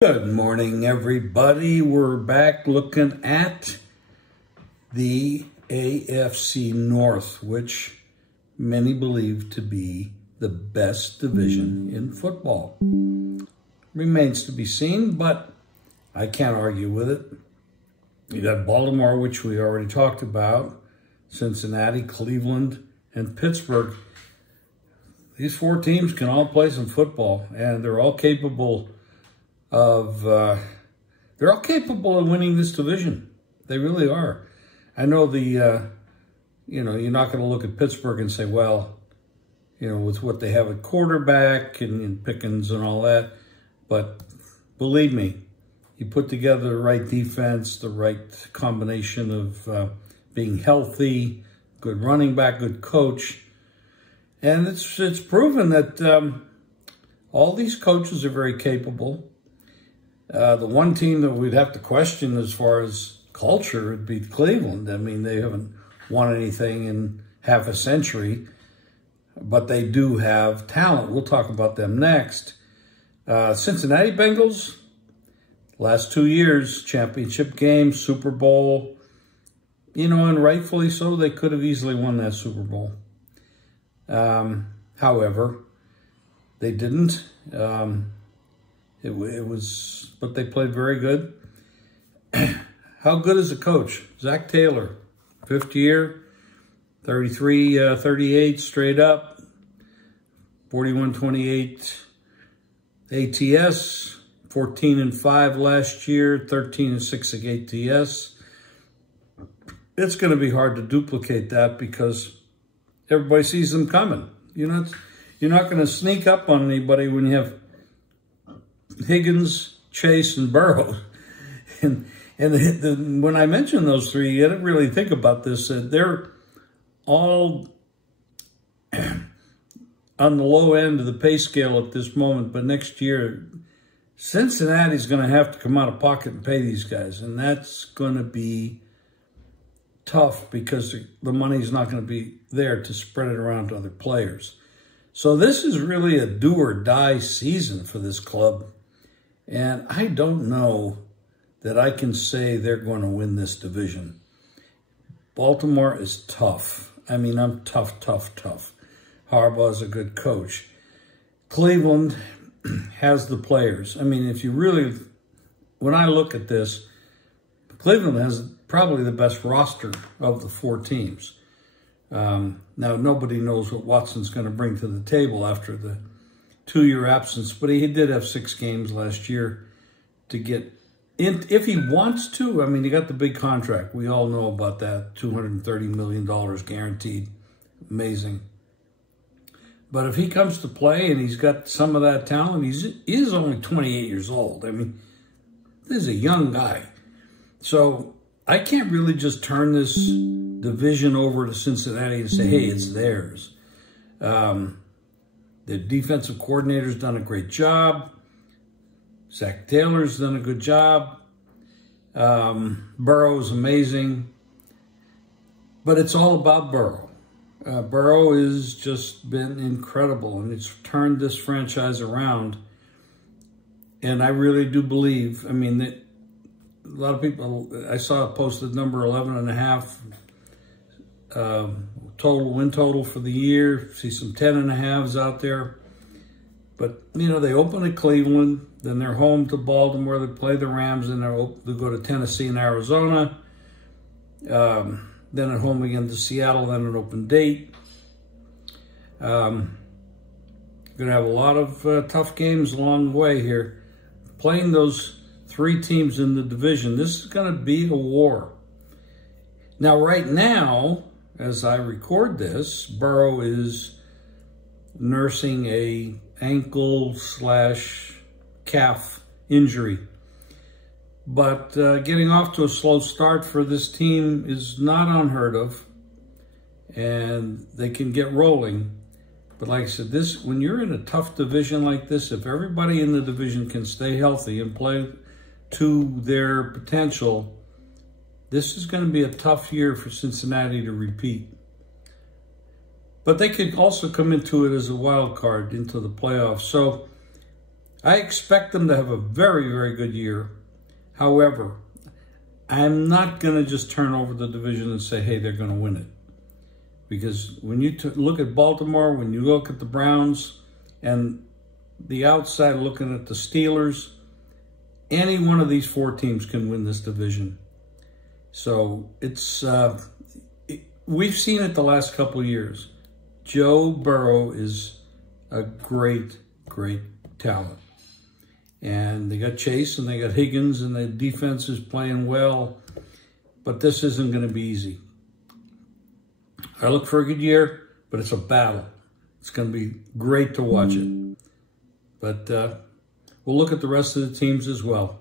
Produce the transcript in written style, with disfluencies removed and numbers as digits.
Good morning, everybody. We're back looking at the AFC North, which many believe to be the best division in football. Remains to be seen, but I can't argue with it. You got Baltimore, which we already talked about, Cincinnati, Cleveland, and Pittsburgh. These four teams can all play some football, and they're all capable of winning this division. They really are. I know you're not going to look at Pittsburgh and say, well, with what they have at quarterback and Pickens and all that. But believe me, you put together the right defense, the right combination of being healthy, good running back, good coach. And it's proven that all these coaches are very capable. The one team that we'd have to question as far as culture would be Cleveland. I mean, they haven't won anything in half a century, but they do have talent. We'll talk about them next. Cincinnati Bengals, last 2 years, championship game, Super Bowl, and rightfully so, they could have easily won that Super Bowl. However, they didn't. But they played very good. How good is the coach? Zach Taylor, fifth year, 38 straight up, 41-28 ATS, 14-5 last year, 13-6 ATS. It's going to be hard to duplicate that because everybody sees them coming. You're not going to sneak up on anybody when you have Higgins, Chase, and Burrow. And when I mention those three, you got to really think about this. They're all on the low end of the pay scale at this moment, but next year, Cincinnati's going to have to come out of pocket and pay these guys, and that's going to be tough because the money's not going to be there to spread it around to other players. So this is really a do-or-die season for this club. And I don't know that I can say they're going to win this division. Baltimore is tough. I mean, I'm tough. Harbaugh's a good coach. Cleveland has the players. I mean, when I look at this, Cleveland has probably the best roster of the four teams. Now, nobody knows what Watson's going to bring to the table after the 2-year absence, but he did have 6 games last year to get in. If he wants to, I mean, he got the big contract. We all know about that, $230 million guaranteed. Amazing. But if he comes to play and he's got some of that talent, he is only 28 years old. I mean, this is a young guy. So I can't really just turn this division over to Cincinnati and say, hey, it's theirs. The defensive coordinator's done a great job. Zach Taylor's done a good job. Burrow's amazing. But it's all about Burrow. Burrow has just been incredible, and it's turned this franchise around. And I really do believe, I mean, that a lot of people, I saw it posted number 11.5 win total for the year. See some 10.5s out there. But, they open at Cleveland, then they're home to Baltimore, they play the Rams, and they go to Tennessee and Arizona. Then at home again to Seattle, then an open date. Going to have a lot of tough games along the way here. Playing those 3 teams in the division, this is going to be a war. Now, right now, as I record this, Burrow is nursing a ankle/calf injury. But getting off to a slow start for this team is not unheard of, and they can get rolling. But like I said, when you're in a tough division like this, if everybody in the division can stay healthy and play to their potential, this is going to be a tough year for Cincinnati to repeat. But they could also come into it as a wild card into the playoffs. So I expect them to have a very, very good year. However, I'm not going to just turn over the division and say, hey, they're going to win it. Because when you look at Baltimore, when you look at the Browns, and the outside looking at the Steelers, any one of these four teams can win this division. So it's we've seen it the last couple of years. Joe Burrow is a great, great talent. And they got Chase and they got Higgins and the defense is playing well. But this isn't going to be easy. I look for a good year, but it's a battle. It's going to be great to watch it. But we'll look at the rest of the teams as well.